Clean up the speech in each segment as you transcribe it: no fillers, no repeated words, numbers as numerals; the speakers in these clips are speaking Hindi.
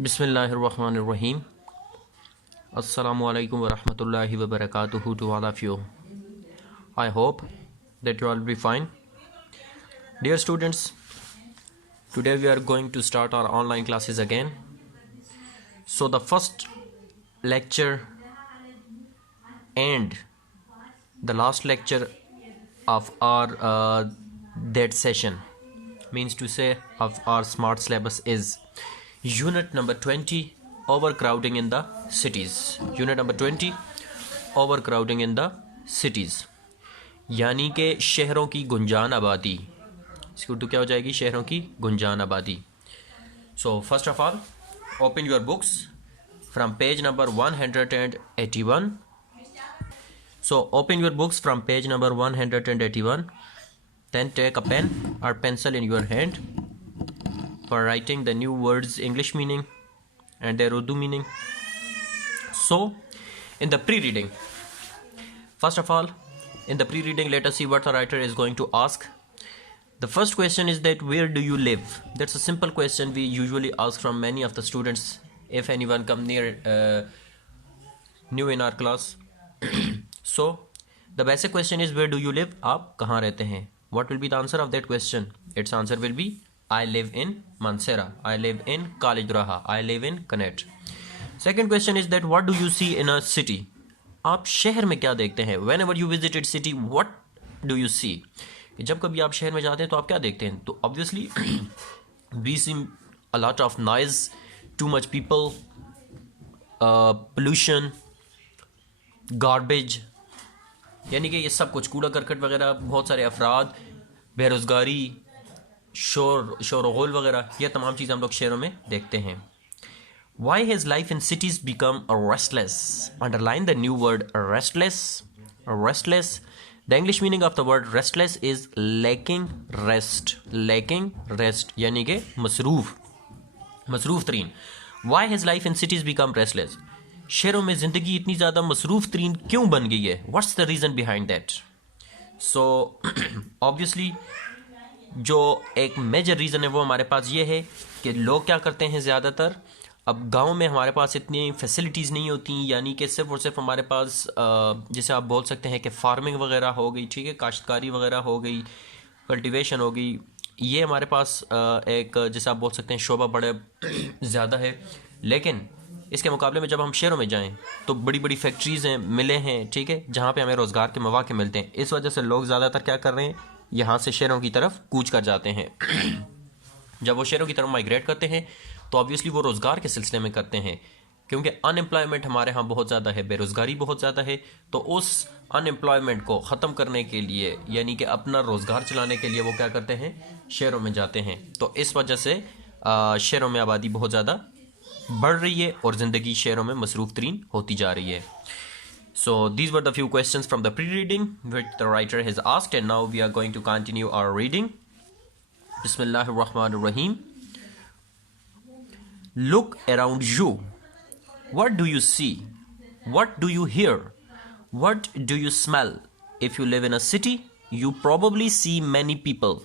Bismillahirrahmanirrahim. Assalamu alaikum wa rahmatullahi wa barakatuhu to all of you. I hope that you all will be fine. Dear students, today we are going to start our online classes again. So the first lecture and the last lecture of our that session, means to say of our smart syllabus, is unit number 20, overcrowding in the cities. Unit number 20, overcrowding in the cities, यानी कि शहरों की गुंजान आबादी. इसकी उर्दू क्या हो जाएगी? शहरों की गुंजान आबादी. So first of all, open your books from page number 181. So open your books from page number 181. Then take a pen or pencil in your hand for writing the new words English meaning and their Urdu meaning. So in the pre-reading, first of all, in the pre-reading, let us see what the writer is going to ask. The first question is that where do you live? That's a simple question we usually ask from many of the students if anyone come near new in our class. So the basic question is, where do you live? आप कहाँ रहते हैं? What will be the answer of that question? Its answer will be, I live in Mansehra, I live in Kaliduraha, I live in Connect. Second question is that what do you see in a city? आप शहर में क्या देखते हैं? Whenever you visited city, what do you see? जब कभी आप शहर में जाते हैं तो आप क्या देखते हैं? तो obviously we see a lot of noise, too much people, pollution, garbage, यानी कि ये सब कुछ, कूड़ा करकट वगैरह, बहुत सारे अफराद, बेरोज़गारी, शोर वगैरह, ये तमाम चीज़ें हम लोग शहरों में देखते हैं. Why has life in cities become restless? Underline the new word restless. Restless. The English meaning of the word restless is lacking rest. Lacking rest, यानी कि मसरूफ़ तरीन. Why has life in cities become restless? शहरों में ज़िंदगी इतनी ज़्यादा मसरूफ़ तरीन क्यों बन गई है? What's the reason behind that? So obviously जो एक मेजर रीज़न है वो हमारे पास ये है कि लोग क्या करते हैं, ज़्यादातर अब गांव में हमारे पास इतनी फैसिलिटीज़ नहीं होती, यानी कि सिर्फ और सिर्फ हमारे पास जैसे आप बोल सकते हैं कि फार्मिंग वगैरह हो गई, ठीक है, काश्तकारी वगैरह हो गई, कल्टीवेशन हो गई, ये हमारे पास एक जैसे आप बोल सकते हैं शोबा बड़े ज़्यादा है. लेकिन इसके मुकाबले में जब हम शहरों में जाएं तो बड़ी बड़ी फैक्ट्रीज़ हैं, मिलें हैं, ठीक है, जहाँ पे हमें रोज़गार के मौके मिलते हैं. इस वजह से लोग ज़्यादातर क्या कर रहे हैं, यहाँ से शहरों की तरफ कूच कर जाते हैं. जब वो शहरों की तरफ माइग्रेट करते हैं तो ऑब्वियसली वो रोज़गार के सिलसिले में करते हैं, क्योंकि अनएम्प्लॉयमेंट हमारे यहाँ बहुत ज़्यादा है, बेरोज़गारी बहुत ज़्यादा है. तो उस अनएम्प्लॉयमेंट को ख़त्म करने के लिए, यानी कि अपना रोज़गार चलाने के लिए वो क्या करते हैं, शहरों में जाते हैं. तो इस वजह से शहरों में आबादी बहुत ज़्यादा बढ़ रही है और ज़िंदगी शहरों में मसरूफ़ तरीन होती जा रही है. So these were the few questions from the pre-reading which the writer has asked, and now we are going to continue our reading. Bismillahirrahmanirrahim. Look around you. What do you see? What do you hear? What do you smell? If you live in a city, you probably see many people.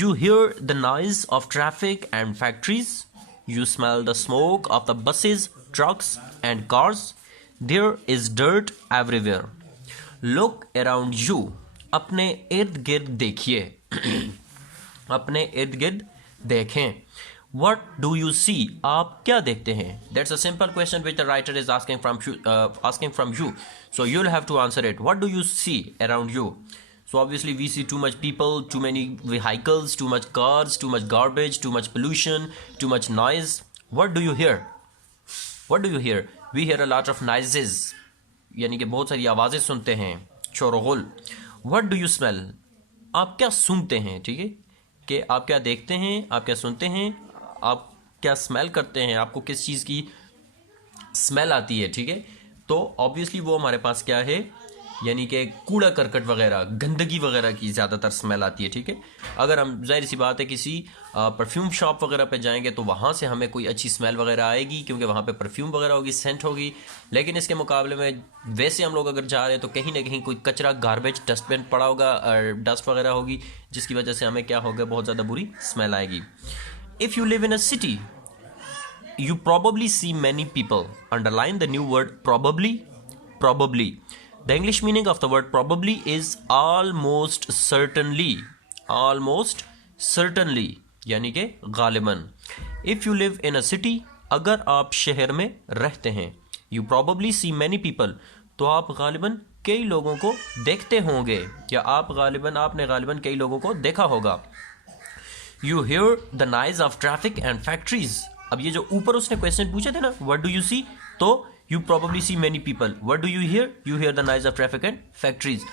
You hear the noise of traffic and factories. You smell the smoke of the buses, trucks, and cars. There is dirt everywhere. Look around you. अपने इर्द गिर्द देखिए. अपने इर्द गिर्द देखें. What do you see? आप क्या देखते हैं? That's a simple question which the writer is asking from you. So you'll have to answer it. What do you see around you? So obviously we see too much people, too many vehicles, too much cars, too much garbage, too much pollution, too much noise. What do you hear? What do you hear? We hear a lot of noises, यानी कि बहुत सारी आवाज़ें सुनते हैं, शोर-गुल. What do you smell? आप क्या सूंघते हैं, ठीक है, कि आप क्या देखते हैं, आप क्या सुनते हैं, आप क्या स्मेल करते हैं, आपको किस चीज़ की स्मेल आती है, ठीक है. तो ऑब्वियसली वो हमारे पास क्या है, यानी कि कूड़ा करकट वगैरह, गंदगी वगैरह की ज़्यादातर स्मेल आती है, ठीक है. अगर हम, जाहिर सी बात है, किसी परफ्यूम शॉप वगैरह पे जाएंगे तो वहाँ से हमें कोई अच्छी स्मेल वगैरह आएगी, क्योंकि वहाँ पे परफ्यूम वगैरह होगी, सेंट होगी. लेकिन इसके मुकाबले में वैसे हम लोग अगर जा रहे हैं तो कहीं ना कहीं कोई कचरा, गार्बेज, डस्टबिन पड़ा होगा और डस्ट वगैरह होगी, जिसकी वजह से हमें क्या होगा, बहुत ज़्यादा बुरी स्मेल आएगी. If you live in a city, you probably see many people. Underline the new word probably. Probably. The English meaning of the word probably is almost certainly. Almost certainly यानी कि गालिबन. If you live in a city, अगर आप शहर में रहते हैं, you probably see many people, तो आप गालिबन कई लोगों को देखते होंगे, या आपने गालिबन कई लोगों को देखा होगा. You hear the noise of traffic and factories. अब ये जो ऊपर उसने क्वेश्चन पूछे थे ना, what do you see, तो you probably see many people. What do you hear? You hear the noise of traffic and factories.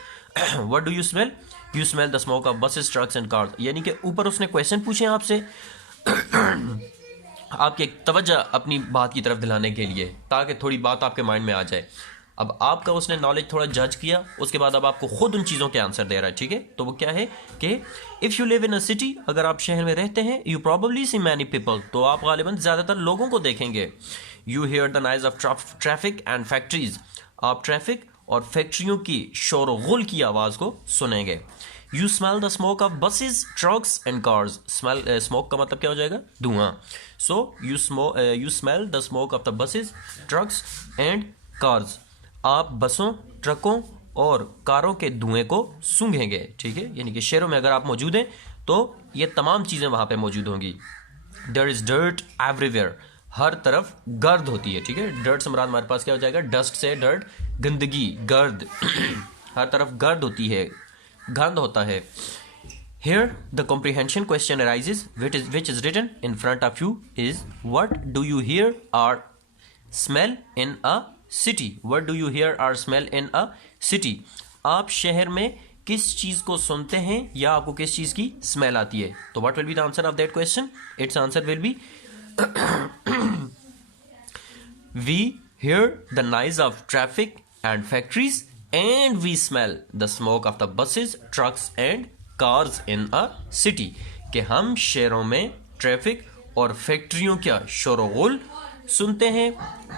What do you smell? You smell the smoke of buses, trucks and cars. यानी कि ऊपर उसने क्वेश्चन पूछे हैं आपसे आपके तवज्जो अपनी बात की तरफ दिलाने के लिए, ताकि थोड़ी बात आपके माइंड में आ जाए. अब आपका उसने नॉलेज थोड़ा जज किया, उसके बाद अब आपको खुद उन चीज़ों के आंसर दे रहा है. ठीक है, तो वो क्या है कि if you live in a city, अगर आप शहर में रहते हैं, you probably see many people, तो आप गालिबन ज़्यादातर लोगों को देखेंगे. You hear the noise of traffic and factories, आप ट्रैफिक और फैक्ट्रियों की शोर गुल की आवाज़ को सुनेंगे. You smell the smoke of buses, trucks and cars. Smell, smoke का मतलब क्या हो जाएगा? धुआं. So you smell the smoke of the buses, trucks and cars. आप बसों, ट्रकों और कारों के धुएं को सूंघेंगे. ठीक है, यानी कि शहरों में अगर आप मौजूद हैं तो ये तमाम चीज़ें वहाँ पे मौजूद होंगी. देयर इज़ डर्ट एवरीवेयर, हर तरफ गर्द होती है. ठीक है, डर्ट से मुराद हमारे पास क्या हो जाएगा? डस्ट से डर्ट, गंदगी, गर्द. हर तरफ गर्द होती है, गंद होता है. Here the comprehension question arises, which is written in front of you is, what do you hear or smell in a city? What do you hear or smell in a city? आप शहर में किस चीज़ को सुनते हैं या आपको किस चीज़ की स्मेल आती है? तो what will be the answer of that question? Its answer will be we hear the noise of traffic and factories and we smell the smoke of the buses, trucks and cars in a city. कि हम शहरों में ट्रैफिक और फैक्ट्रियों का शोरगुल सुनते हैं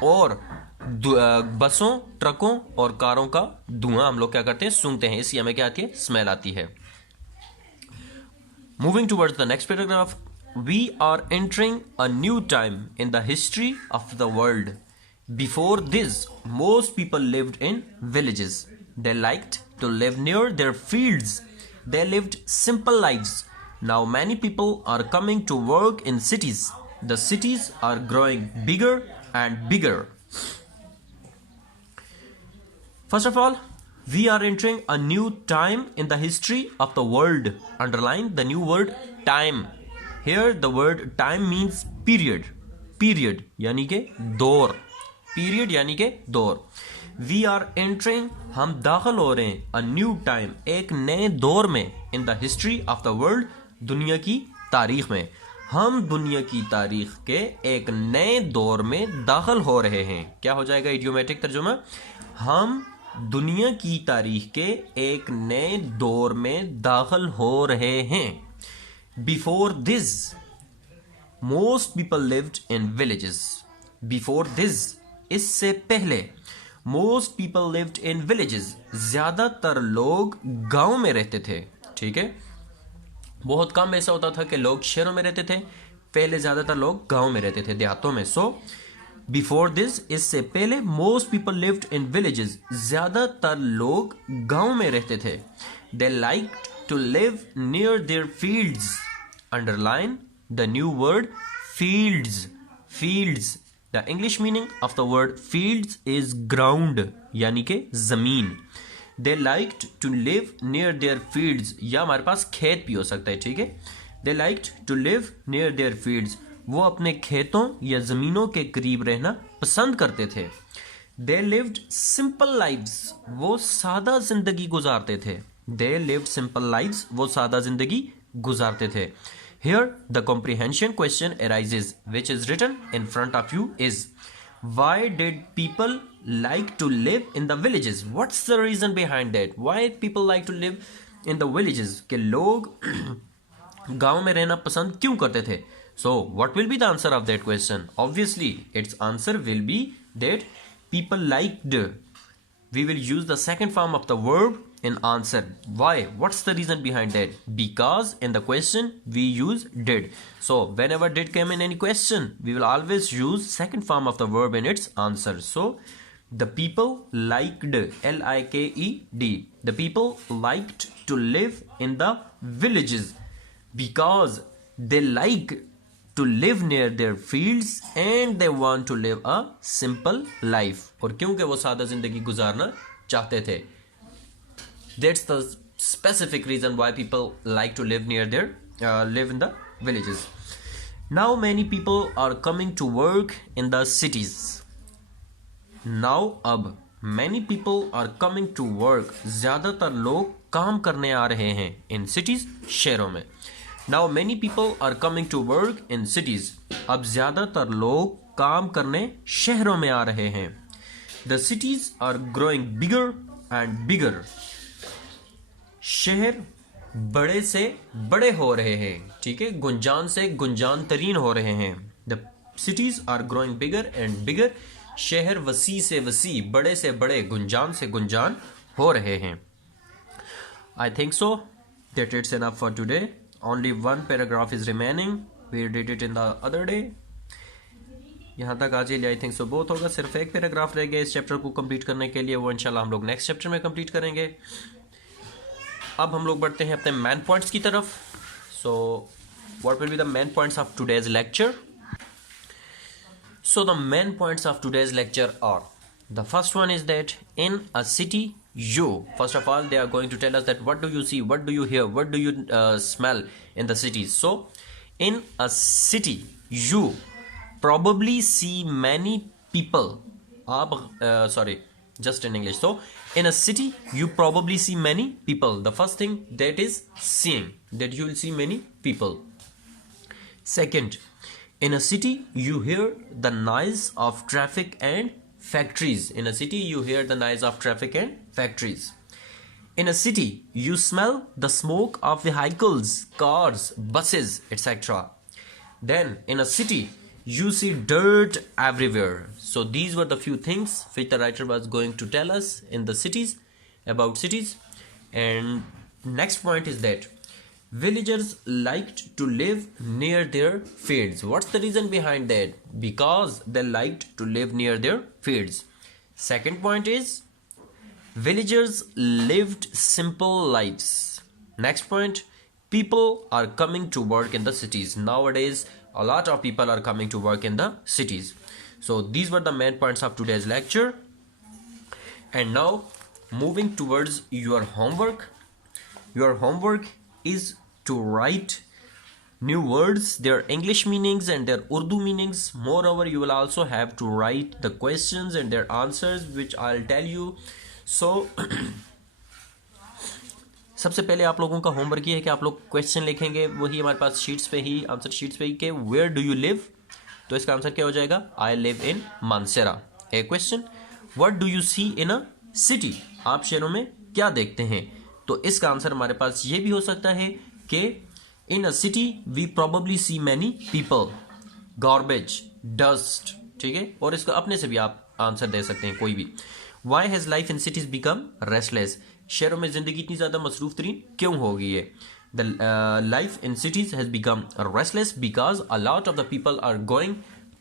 और बसों, ट्रकों और कारों का धुआं हम लोग क्या करते हैं? सूंघते हैं. इसलिए हमें क्या आती है? स्मेल आती है. Moving towards the next paragraph. We are entering a new time in the history of the world. Before this, most people lived in villages. They liked to live near their fields. They lived simple lives. Now many people are coming to work in cities. The cities are growing bigger and bigger. First of all, we are entering a new time in the history of the world. Underline the new word time. Here the word time means period. Period यानी के दौर. पीरियड यानी के दौर. वी आर एंटरिंग, हम दाखिल हो रहे हैं, अ न्यू टाइम, एक नए दौर में, इन the history of the world, दुनिया की तारीख में. हम दुनिया की तारीख के एक नए दौर में दाखिल हो रहे हैं. क्या हो जाएगा इडियोमेटिक तर्जुमा? हम दुनिया की तारीख के एक नए दौर में दाखिल हो रहे हैं. Before this, most people lived in villages. Before this, इससे पहले, most people lived in villages, ज्यादातर लोग गांव में रहते थे. ठीक है, बहुत कम ऐसा होता था कि लोग शहरों में रहते थे. पहले ज्यादातर लोग गांव में रहते थे, देहातों में. सो बिफोर दिस, इससे पहले, most people lived in villages, ज्यादातर लोग गांव में रहते थे. They like to live near their fields. Underline the new word fields. Fields. The English meaning of the word fields is ground, यानी के जमीन. They liked to live near their fields, या हमारे पास खेत भी हो सकता है. ठीक है, They liked to live near their fields. वो अपने खेतों या जमीनों के करीब रहना पसंद करते थे. They lived simple lives. वो सादा जिंदगी गुजारते थे. They lived simple lives. वो सादा जिंदगी गुजारते थे. Here the comprehension question arises, which is written in front of you is, why did people like to live in the villages? What's the reason behind that? Why people like to live in the villages? कि लोग गांव में रहना पसंद क्यों करते थे? So what will be the answer of that question? Obviously its answer will be that people liked. We will use the second form of the verb in answer. Why? What's the reason behind that? Because in the question we use did. So whenever did came in any question, we will always use second form of the verb in its answer. So the people liked, liked, the people liked to live in the villages because they like to live near their fields and they want to live a simple life. और क्योंकि वो सादा जिंदगी गुजारना चाहते थे. That's the specific reason why people like to live near their live in the villages. Now many people are coming to work in the cities. Now अब many people are coming to work, ज़्यादातर लोग काम करने आ रहे हैं in cities, शहरों में. Now many people are coming to work in cities. अब ज़्यादातर लोग काम करने शहरों में आ रहे हैं. The cities are growing bigger and bigger. शहर बड़े से बड़े हो रहे हैं. ठीक है, गुंजान से गुंजान तरीन हो रहे हैं. The cities are growing bigger and bigger. शहर वसी से वसी, बड़े से बड़े, गुंजान से गुंजान हो रहे हैं. I think so that it's enough for today. Only one paragraph is remaining. We did it in the other day. यहाँ तक आज आई थिंक सो बहुत होगा. सिर्फ एक पैराग्राफ रह गया इस चैप्टर को कंप्लीट करने के लिए. वो इंशाल्लाह हम लोग नेक्स्ट चैप्टर में कंप्लीट करेंगे. अब हम लोग बढ़ते हैं अपने मेन पॉइंट्स की तरफ. So what will be the main points of today's lecture? So the main points of today's lecture are, the first one is that in a city you, first of all they are going to tell us that what do you see, what do you hear, what do you smell in the cities. So in a city you probably see many people. Just in English. So in a city you probably see many people. The first thing that is seeing, that you will see many people. Second, in a city you hear the noise of traffic and factories. In a city you hear the noise of traffic and factories. In a city you smell the smoke of vehicles, cars, buses, etc. Then in a city you see dirt everywhere. So these were the few things which the writer was going to tell us in the cities, about cities. And next point is that villagers liked to live near their fields. What's the reason behind that? Because they liked to live near their fields. Second point is villagers lived simple lives. Next point, people are coming to work in the cities. Nowadays a lot of people are coming to work in the cities. So these were the main points of today's lecture. And now moving towards your homework. Your homework is to write new words, their English meanings and their Urdu meanings. Moreover, you will also have to write the questions and their answers which I'll tell you. So सबसे पहले आप लोगों का होमवर्क ये है कि आप लोग क्वेश्चन लिखेंगे वही हमारे पास शीट्स पे ही, आंसर शीट्स पे ही, कि वेयर डू यू लिव. तो इसका आंसर क्या हो जाएगा? I live in Mansehra. A question, what do you see in a city? आप शहरों में क्या देखते हैं? तो इसका आंसर हमारे पास ये भी हो सकता है कि in a city we probably see many people, garbage, dust. ठीक है, और इसका अपने से भी आप आंसर दे सकते हैं कोई भी. Why has life in cities become restless? शहरों में जिंदगी इतनी ज्यादा मसरूफ तरीन क्यों हो गई है? The life in cities has become restless because a lot of the people are going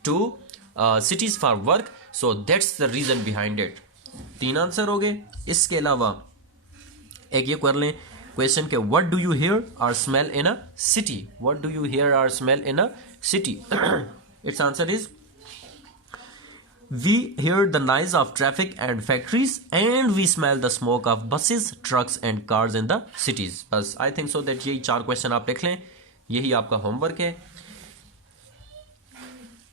to cities for work. So that's the reason behind it. 3 answer हो गए. इसके अलावा एक ये कर लें क्वेश्चन के, what do you hear or smell in a city? What do you hear or smell in a city? It's answer is we hear the noise of traffic and factories and we smell the smoke of buses, trucks and cars in the cities. बस I think so that यही 4 क्वेश्चन आप लिख लें. यही आपका होमवर्क है.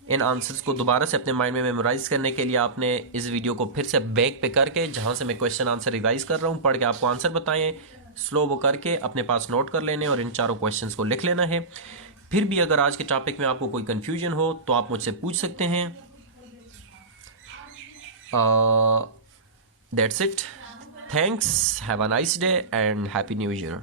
इन आंसर्स को दोबारा से अपने माइंड में मेमोराइज करने के लिए आपने इस वीडियो को फिर से बैक पे करके, जहां से मैं क्वेश्चन आंसर रिवाइज कर रहा हूं, पढ़ के आपको आंसर बताएं, स्लो वो करके अपने पास नोट कर लेने और इन 4 क्वेश्चंस को लिख लेना है. फिर भी अगर आज के टॉपिक में आपको कोई कंफ्यूजन हो तो आप मुझसे पूछ सकते हैं. That's it. Thanks. Have a nice day and Happy New Year.